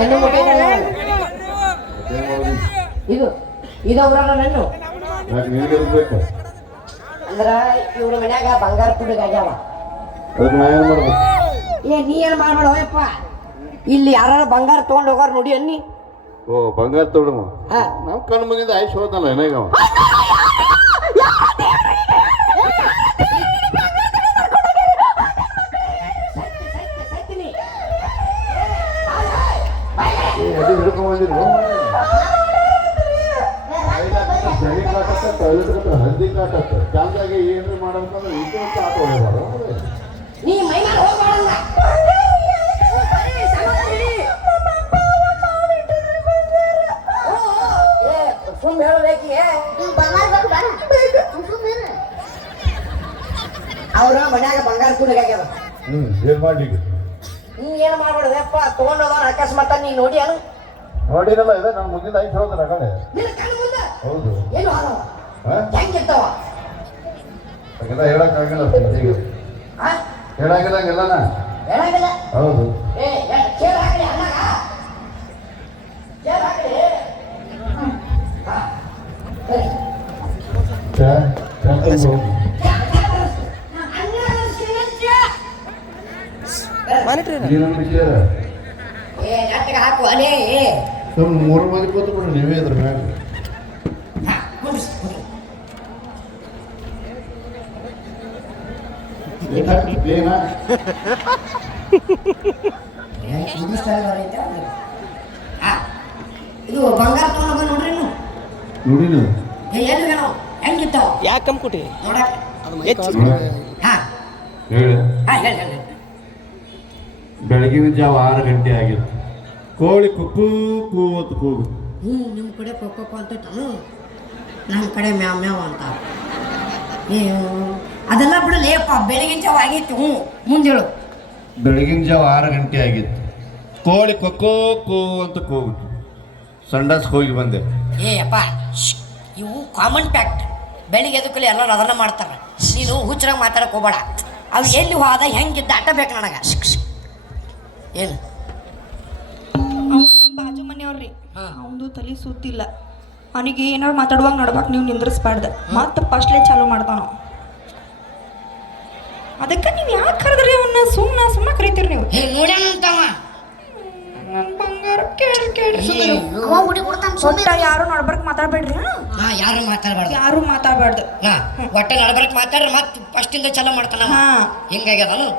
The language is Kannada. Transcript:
ನಿನ್ನ ಮುಟ್ಟಿದ್ದಲ್ಲ ಇದು ಇದೊಬ್ರಲ್ಲ ನನ್ನು ಅಂದ್ರ ಇವ್ರ ಮನ್ಯಾಗ ಬಂಗಾರ ಕುಡಿಗ ಆಗ್ಯಾವ. ಏ ನೀ ಏನ್ ಮಾಡ್ಬೇಡಪ್ಪ, ಇಲ್ಲಿ ಯಾರು ಬಂಗಾರ ತಗೊಂಡ್ ಹೋಗಾರ ನೋಡಿ ಅನ್ನಿ. ಓ ಬಂಗಾರ ತಗೊಂಡು ನಮ್ ಕಣ್ಣು ಮುಂದಿನ ಆಯ್ತು ಹೋದಲ್ಲ ಏನಾಗ ಹಲ್ದಿ ಕಾಟತ್ತ ಚಂದಾಗಿ ಏನ್ರಿ ಮಾಡಬೇಕಂದ್ರೆ ಇದು ಆಟ ಹೊಡೆಯಬಾರ್ದು. ನೀ ಮೈನಾಗ ಹೋಗ್ಬಾರಲ್ಲ. ಸುಮ್ ಹೇಳಬೇಕಿ ಅವ್ರ ಮನ್ಯಾಗ ಬಂಗಾರ ಕುಡಿಗಾಗ್ಯಾವ. ಏನ್ ಮಾಡ್ಲಿಕ್ಕೆ ನೀ ಏನ್ ಮಾಡ್ಬೇಡಪ್ಪ, ತಗೊಂಡೋದ ಅಕಸ್ಮಾತ್ ನೀ ನೋಡಿ ಅನು ನೋಡಿರಲ್ಲ ಇದೆ ನನ್ನ ಮುಂದಿನ ಆಯ್ತು ಹೋದ್ರ ಕಡೆ. ಹೌದು ಏನು ಹೆಂಗಿರ್ತಾವ ಹೇಳಕ್ಕಾಗಿಲ್ಲ, ಹೇಳಾಗಿಲ್ಲ ಹೇಳಂಗಿಲ್ಲ. ಹೌದು ಚೇರ್ ಹಾಕಲಿ ಅನ್ನಾಗ ಚೇರ್ ಹಾಕಲಿ. ಹಾಕು ಅಲೇ ಮೂರು ಮಂದಿ ಕೂತು ಬಿಡ್ರಿ ನೀವೇ ಇದ್ರ ಮ್ಯಾಗ. ಇದು ಬಂಗಾರ ತಗೊಂಡ ನೋಡ್ರಿ ನೋಡಿ ಹೆಂಗಿತ್ತಾವ ಯಾಕೆ ಕಮ್ಕೊಟ್ಟಿ ನೋಡಕ್ ಬೆಳಗಿನ ಜಾವ 6 ಗಂಟೆ ಆಗಿತ್ತು. ಕೋಳಿ ಕುಕ್ಕು ಕೂವತ್ತು ಕೂಗು. ನಿಮ್ಮ ಕಡೆ ಕೊಕ್ಕೋ ಅಂತ ನಮ್ಮ ಕಡೆ ಮ್ಯಾವ್ ಮ್ಯಾವ್ ಅಂತ. ಅದೆಲ್ಲ ಬಿಡಲೇಪ್ಪ, ಬೆಳಗಿನ ಜಾವ ಆಗಿತ್ತು. ಮುಂದೇಳು ಬೆಳಗಿನ ಜಾವ 6 ಗಂಟೆ ಆಗಿತ್ತು. ಕೋಳಿ ಕೊಕ್ಕೋ ಕೂ ಅಂತ ಕೂಗಿತು. ಸಂಡಾಸ್ ಹೋಗಿ ಬಂದೆ. ಅಪ್ಪ ಇವು ಕಾಮನ್ ಫ್ಯಾಕ್ಟ್. ಬೆಳಿಗ್ಗೆ ಎದಕ್ಕಲ್ಲಿ ಎಲ್ಲರೂ ಅದನ್ನ ಮಾಡ್ತಾರೆ. ನೀನು ಹುಚ್ಚರಾಗ ಮಾತಾಡಕ್ಕೆ ಹೋಗ್ಬೇಡ. ಅವು ಎಲ್ಲಿ ಹೋದ ಹೆಂಗಿದ್ದ ಅಟ್ಟ ಬೇಕು ನನಗೆ. ಏನು ಅವ ನಮ್ಮ ಬಾಜು ಮನೆಯವ್ರಿ, ಅವನದು ತಲೆ ಸುತ್ತಿಲ್ಲ. ಅವನಿಗೆ ಏನಾರು ಮಾತಾಡುವಾಗ ನಡ್ಬೇಕು, ನೀವು ನಿಂದ್ರಿಸ್ಬಾರ್ದು. ಮತ್ತೆ ಫಸ್ಟ್ಲೇ ಚಾಲು ಮಾಡ್ತಾನ. ಅದಕ್ಕೆ ನೀವು ಯಾಕೆ ಕರೆದ್ರಿ ಅವನ್ನ? ಸುಮ್ಮನೆ ಕರಿತೀರಿ ನೀವು. ನೋಡ್ಯಾನಂತವ ನನ್ನ ಬಂಗಾರ ಕೇಳಿ ಯಾರು ನಡ್ಬರ್ಕ್ ಮಾತಾಡ್ಬೇಡ್ರಿ. ಯಾರು ಮಾತಾಡ್ಬಾರ್ದು. ಒಟ್ಟ ನಡ್ಬರ್ಕ್ ಮಾತಾಡ್ರಿ. ಮತ್ತೆ ಫಸ್ಟಿಂದ ಚಲೋ ಮಾಡ್ತಾನ. ಹಿಂಗಾಗ್ಯದನು